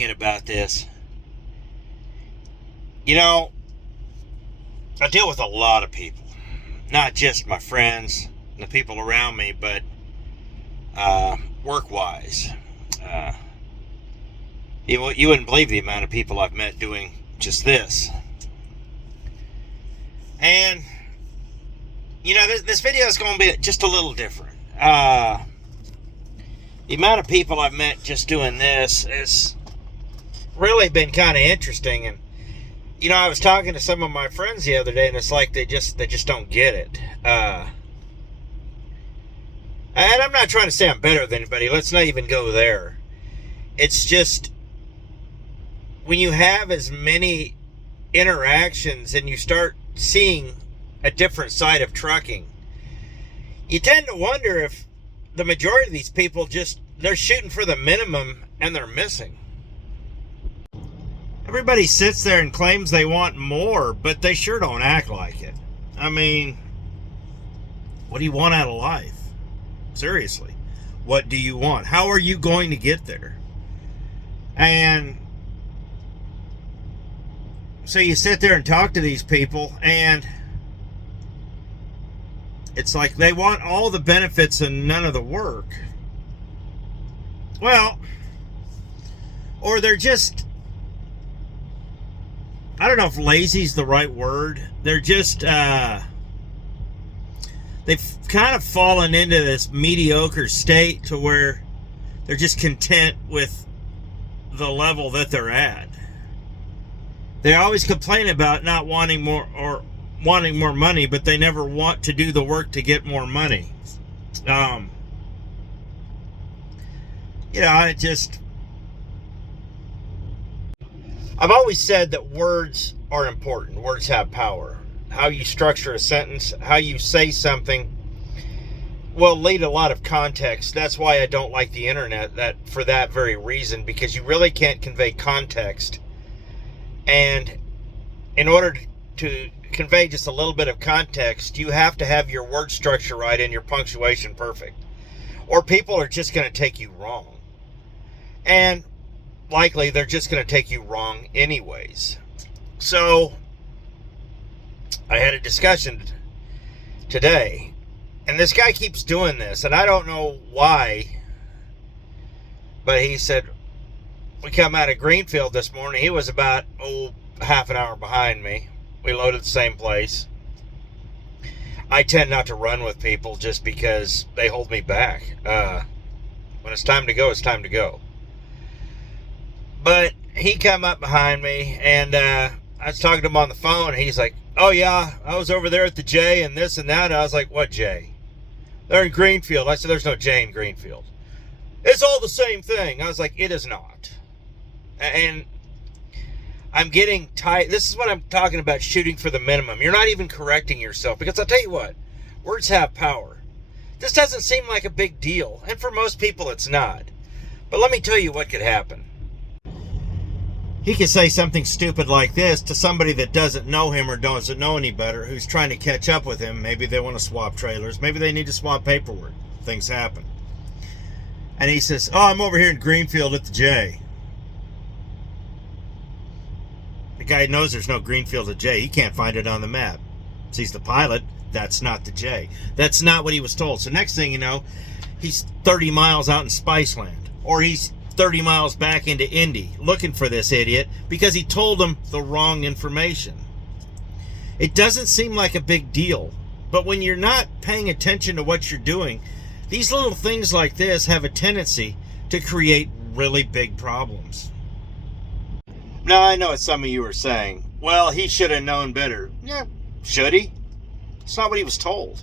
thinking about this. You know, I deal with a lot of people, not just my friends and the people around me, but work-wise. You wouldn't believe the amount of people I've met doing just this. And, this video is going to be just a little different. The amount of people I've met just doing this has really been kind of interesting. And, I was talking to some of my friends the other day, and it's like they just don't get it. And I'm not trying to say I'm better than anybody. Let's not even go there. It's just when you have as many interactions and you start seeing a different side of trucking, you tend to wonder if the majority of these people they're shooting for the minimum and they're missing. Everybody sits there and claims they want more, but they sure don't act like it. I mean, what do you want out of life? Seriously, what do you want? How are you going to get there? And so you sit there and talk to these people, and it's like they want all the benefits and none of the work. Well, or they're just, I don't know if lazy is the right word. They're just, they've kind of fallen into this mediocre state to where they're just content with the level that they're at. They always complain about not wanting more or wanting more money, but they never want to do the work to get more money. I've always said that words are important. Words have power. How you structure a sentence, how you say something will lead a lot of context. That's why I don't like the internet, for that very reason, because you really can't convey context. And in order to convey just a little bit of context, you have to have your word structure right and your punctuation perfect, or people are just going to take you wrong. And likely they're just going to take you wrong anyways. So I had a discussion today, and this guy keeps doing this, and I don't know why, but he said, we come out of Greenfield this morning. He was about, half an hour behind me. We loaded the same place. I tend not to run with people just because they hold me back. When it's time to go, it's time to go. But he come up behind me, and I was talking to him on the phone, and he's like, oh yeah, I was over there at the J and this and that. And I was like, what J? They're in Greenfield. I said, there's no J in Greenfield. It's all the same thing. I was like, it is not. And I'm getting tired. This is what I'm talking about, shooting for the minimum. You're not even correcting yourself, because I'll tell you what, words have power. This doesn't seem like a big deal, and for most people it's not. But let me tell you what could happen. He could say something stupid like this to somebody that doesn't know him or doesn't know any better, who's trying to catch up with him. Maybe they want to swap trailers. Maybe they need to swap paperwork. Things happen. And he says, oh, I'm over here in Greenfield at the J. The guy knows there's no Greenfield at J. He can't find it on the map. Sees the pilot. That's not the J. That's not what he was told. So next thing you know, he's 30 miles out in Spiceland. Or he's 30 miles back into Indy looking for this idiot because he told him the wrong information. It doesn't seem like a big deal, but when you're not paying attention to what you're doing, these little things like this have a tendency to create really big problems. Now, I know what some of you are saying. Well, he should have known better. Yeah, should he? It's not what he was told.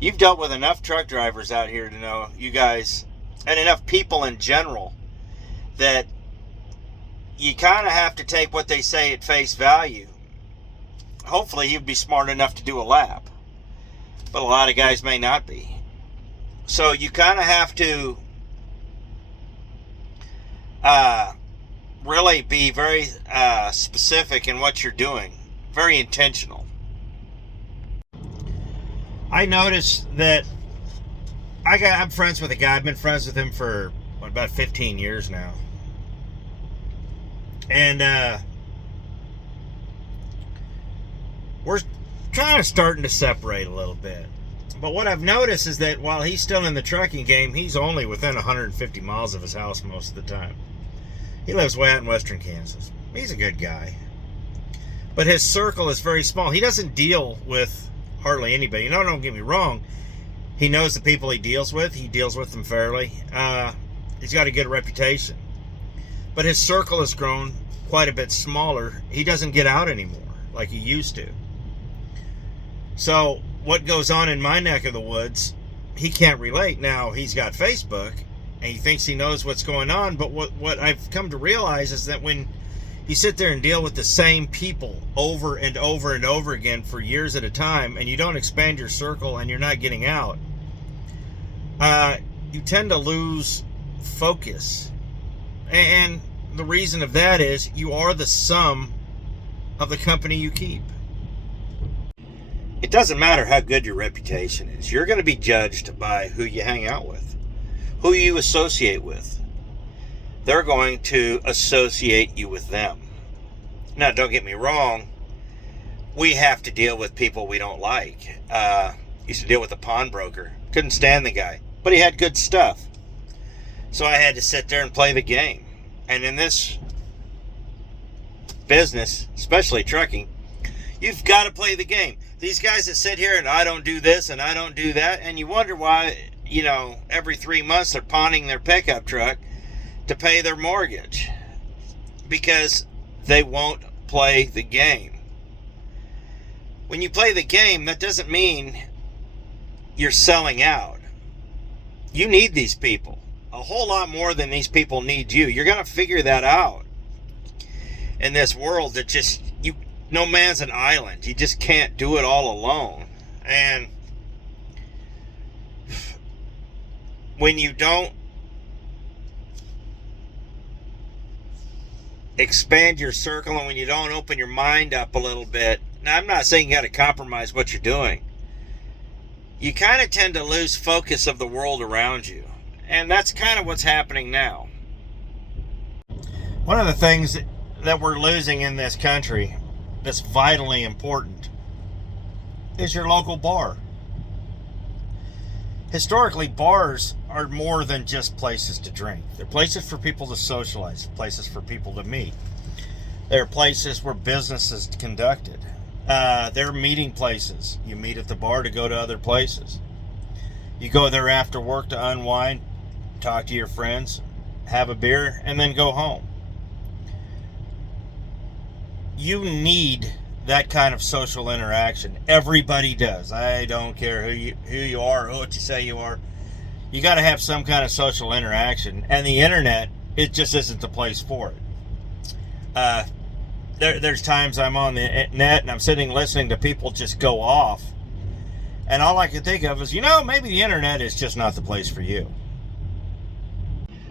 You've dealt with enough truck drivers out here to know, you guys, and enough people in general, that you kind of have to take what they say at face value. Hopefully he'd be smart enough to do a lap, but a lot of guys may not be. So you kind of have to really be very specific in what you're doing, very intentional. I noticed that I'm friends with a guy. I've been friends with him for about 15 years now. And we're kind of starting to separate a little bit. But what I've noticed is that while he's still in the trucking game, he's only within 150 miles of his house most of the time. He lives way out in western Kansas. He's a good guy. But his circle is very small. He doesn't deal with hardly anybody. No, don't get me wrong. He knows the people he deals with. He deals with them fairly. He's got a good reputation. But his circle has grown quite a bit smaller. He doesn't get out anymore like he used to. So what goes on in my neck of the woods, he can't relate. Now, he's got Facebook, and he thinks he knows what's going on. But what I've come to realize is that when you sit there and deal with the same people over and over and over again for years at a time, and you don't expand your circle and you're not getting out, you tend to lose focus. And the reason of that is you are the sum of the company you keep. It doesn't matter how good your reputation is. You're going to be judged by who you hang out with, who you associate with. They're going to associate you with them. Now, don't get me wrong. We have to deal with people we don't like. Used to deal with a pawnbroker. Couldn't stand the guy, but he had good stuff. So I had to sit there and play the game. And in this business, especially trucking, you've got to play the game. These guys that sit here and I don't do this and I don't do that, and you wonder why, every 3 months they're pawning their pickup truck to pay their mortgage, because they won't play the game. When you play the game, that doesn't mean you're selling out. You need these people a whole lot more than these people need you. You're going to figure that out in this world that just, no man's an island. You just can't do it all alone. And when you don't expand your circle, and when you don't open your mind up a little bit, now I'm not saying you got to compromise what you're doing, you kind of tend to lose focus of the world around you. And that's kind of what's happening now. One of the things that we're losing in this country that's vitally important is your local bar. Historically, bars are more than just places to drink. They're places for people to socialize, places for people to meet. They're places where business is conducted. They're meeting places. You meet at the bar to go to other places. You go there after work to unwind, talk to your friends, have a beer, and then go home. You need that kind of social interaction. Everybody does. I don't care who you are or what you say you are. You got to have some kind of social interaction, and the internet, it just isn't the place for it. There's times I'm on the net and I'm sitting listening to people just go off, and all I can think of is, maybe the internet is just not the place for you.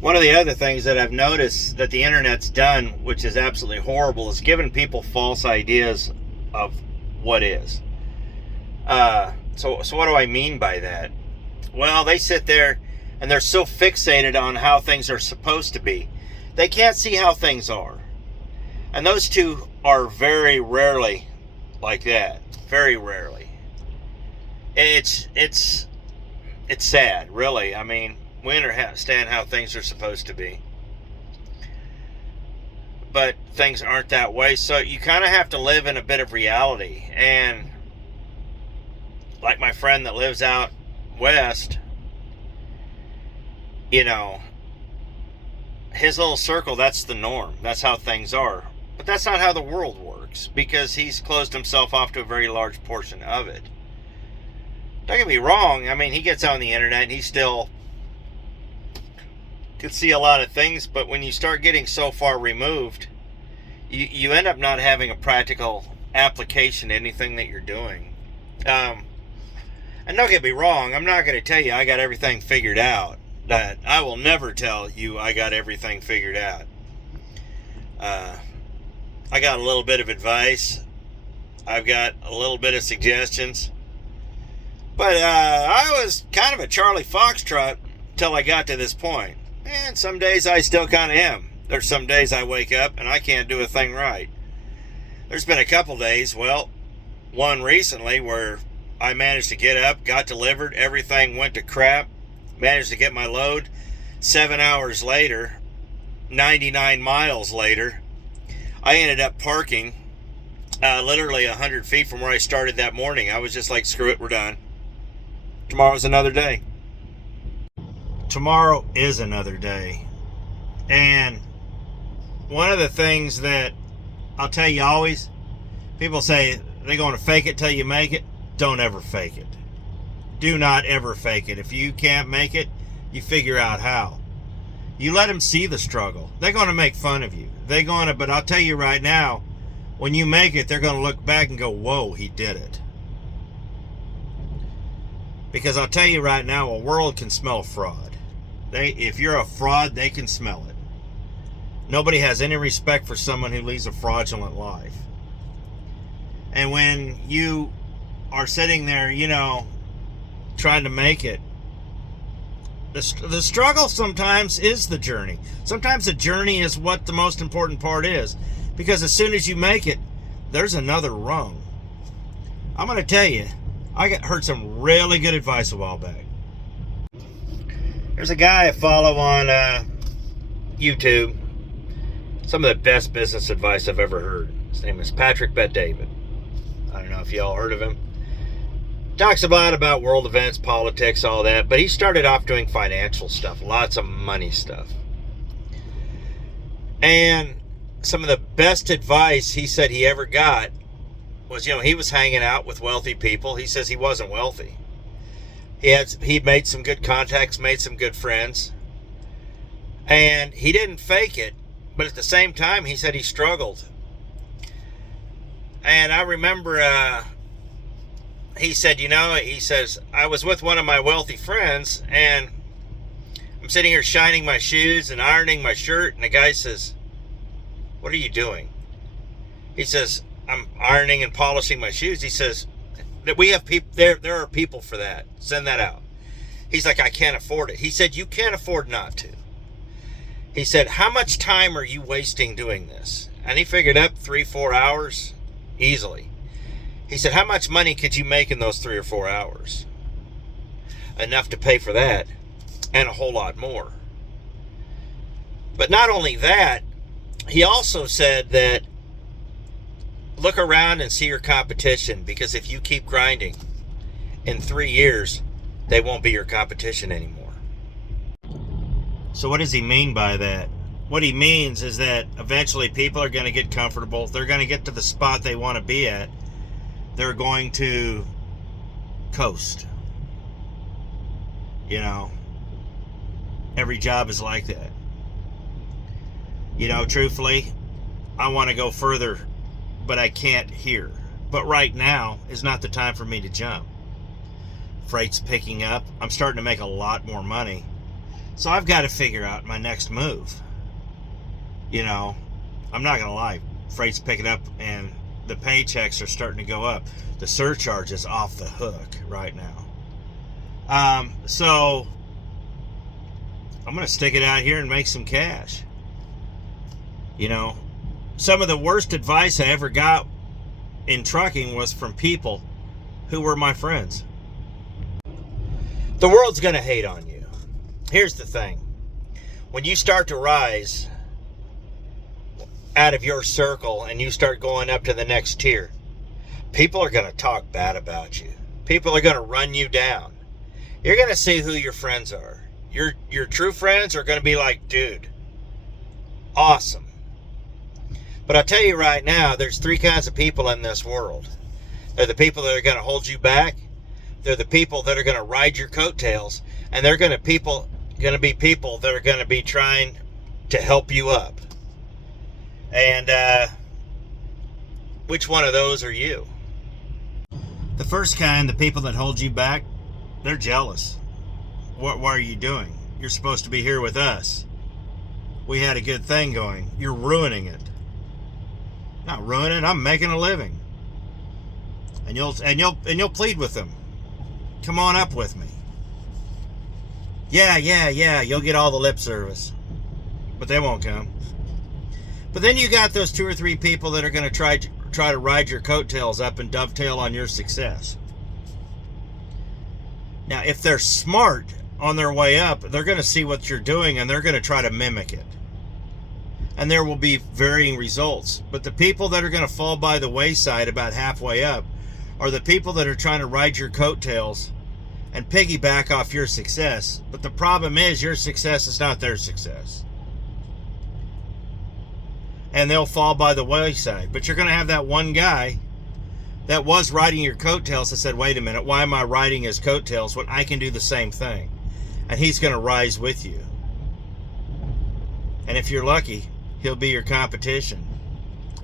One of the other things that I've noticed that the internet's done, which is absolutely horrible, is giving people false ideas of what is. So what do I mean by that? Well, they sit there and they're so fixated on how things are supposed to be, they can't see how things are. And those two are very rarely like that. Very rarely. It's sad, really. I mean, we understand how things are supposed to be, but things aren't that way. So you kind of have to live in a bit of reality. And like my friend that lives out west, his little circle, that's the norm. That's how things are. But that's not how the world works, because he's closed himself off to a very large portion of it. Don't get me wrong. I mean, he gets on the internet and he still could see a lot of things, but when you start getting so far removed, you end up not having a practical application to anything that you're doing. And don't get me wrong, I'm not going to tell you I got everything figured out. That I will never tell you I got everything figured out. I got a little bit of advice. I've got a little bit of suggestions. But I was kind of a Charlie Foxtrot till I got to this point. And some days I still kind of am. There's some days I wake up and I can't do a thing right. There's been a couple days, well, one recently where I managed to get up, got delivered, everything went to crap, managed to get my load. 7 hours later, 99 miles later, I ended up parking literally 100 feet from where I started that morning. I was just like, screw it, we're done. Tomorrow's another day. Tomorrow is another day. And one of the things that I'll tell you always, people say they're going to fake it till you make it. Don't ever fake it. Do not ever fake it. If you can't make it, you figure out how. You let them see the struggle. They're going to make fun of you. But I'll tell you right now, when you make it, they're going to look back and go, whoa, he did it. Because I'll tell you right now, a world can smell fraud. If you're a fraud, they can smell it. Nobody has any respect for someone who leads a fraudulent life. And when you are sitting there, trying to make it, the struggle sometimes is the journey. Sometimes the journey is what the most important part is. Because as soon as you make it, there's another rung. I'm going to tell you, I heard some really good advice a while back. There's a guy I follow on YouTube. Some of the best business advice I've ever heard. His name is Patrick Bet-David. I don't know if y'all heard of him. Talks a lot about world events, politics, all that. But he started off doing financial stuff. Lots of money stuff. And some of the best advice he said he ever got was, he was hanging out with wealthy people. He says he wasn't wealthy. He made some good contacts, made some good friends. And he didn't fake it. But at the same time, he said he struggled. And I remember he said, he says, I was with one of my wealthy friends and I'm sitting here shining my shoes and ironing my shirt. And the guy says, what are you doing? He says, I'm ironing and polishing my shoes. He says, that we have people, there are people for that. Send that out. He's like, I can't afford it. He said, you can't afford not to. He said, how much time are you wasting doing this? And he figured up 3-4 hours easily. He said, how much money could you make in those 3 or 4 hours? Enough to pay for that and a whole lot more. But not only that, he also said that look around and see your competition, because if you keep grinding, in 3 years, they won't be your competition anymore. So what does he mean by that? What he means is that eventually people are going to get comfortable. They're going to get to the spot they want to be at. They're going to coast. Every job is like that. Truthfully, I want to go further, but I can't here. But right now is not the time for me to jump. Freight's picking up. I'm starting to make a lot more money. So I've got to figure out my next move. I'm not going to lie. Freight's picking up and the paychecks are starting to go up. The surcharge is off the hook right now. So I'm going to stick it out here and make some cash. Some of the worst advice I ever got in trucking was from people who were my friends. The world's going to hate on you. Here's the thing. When you start to rise out of your circle and you start going up to the next tier, people are going to talk bad about you. People are going to run you down. You're going to see who your friends are. Your true friends are going to be like, dude, awesome. But I'll tell you right now, there's 3 kinds of people in this world. They're the people that are going to hold you back. They're the people that are going to ride your coattails. And they're going to be people that are going to be trying to help you up. And which one of those are you? The first kind, the people that hold you back, they're jealous. What are you doing? You're supposed to be here with us. We had a good thing going. You're ruining it. Not ruining, I'm making a living. And you'll plead with them. Come on up with me. Yeah, you'll get all the lip service. but they won't come. But then you got those 2 or 3 people that are going to try to ride your coattails up and dovetail on your success. Now, if they're smart on their way up, they're going to see what you're doing and they're going to try to mimic it. And there will be varying results. But the people that are going to fall by the wayside about halfway up are the people that are trying to ride your coattails and piggyback off your success. But the problem is your success is not their success. And they'll fall by the wayside. But you're going to have that one guy that was riding your coattails that said, wait a minute, why am I riding his coattails when I can do the same thing? And he's going to rise with you. And if you're lucky, he'll be your competition.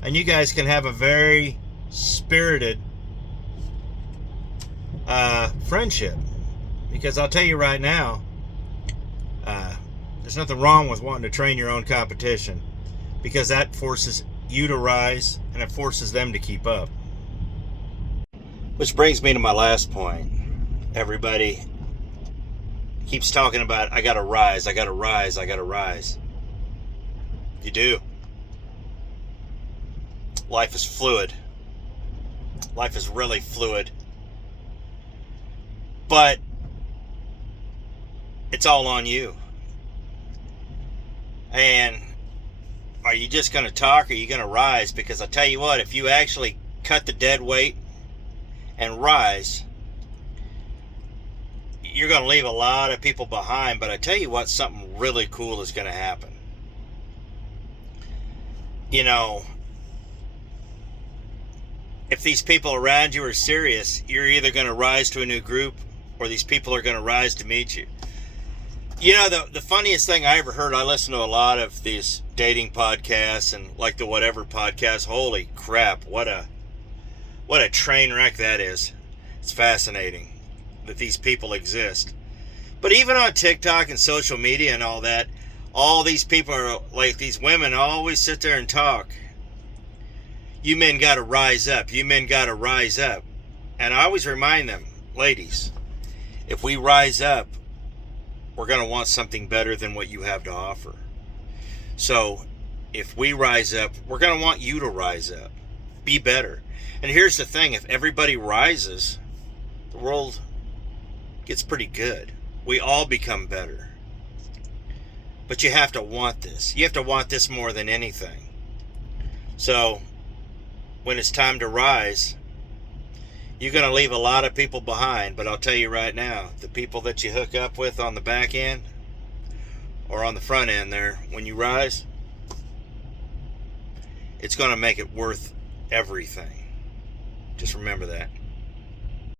And you guys can have a very spirited friendship. Because I'll tell you right now, there's nothing wrong with wanting to train your own competition. Because that forces you to rise and it forces them to keep up. Which brings me to my last point. Everybody keeps talking about, I gotta rise, I gotta rise, I gotta rise. You do. Life is fluid. Life is really fluid. But it's all on you. And are you just going to talk or are you going to rise? Because I tell you what, if you actually cut the dead weight and rise, you're going to leave a lot of people behind. But I tell you what, something really cool is going to happen. You know, if these people around you are serious, you're either going to rise to a new group or these people are going to rise to meet you. You know, the funniest thing I ever heard, I listen to a lot of these dating podcasts and like the whatever podcast. Holy crap, what a train wreck that is. It's fascinating that these people exist. But even on TikTok and social media and all that, all these people are like, these women always sit there and talk. You men got to rise up. You men got to rise up. And I always remind them, ladies, if we rise up, we're going to want something better than what you have to offer. So if we rise up, we're going to want you to rise up. Be better. And here's the thing. If everybody rises, the world gets pretty good. We all become better. But you have to want this. You have to want this more than anything. So when it's time to rise, you're going to leave a lot of people behind, but I'll tell you right now, the people that you hook up with on the back end or on the front end there, when you rise, it's going to make it worth everything. Just remember that.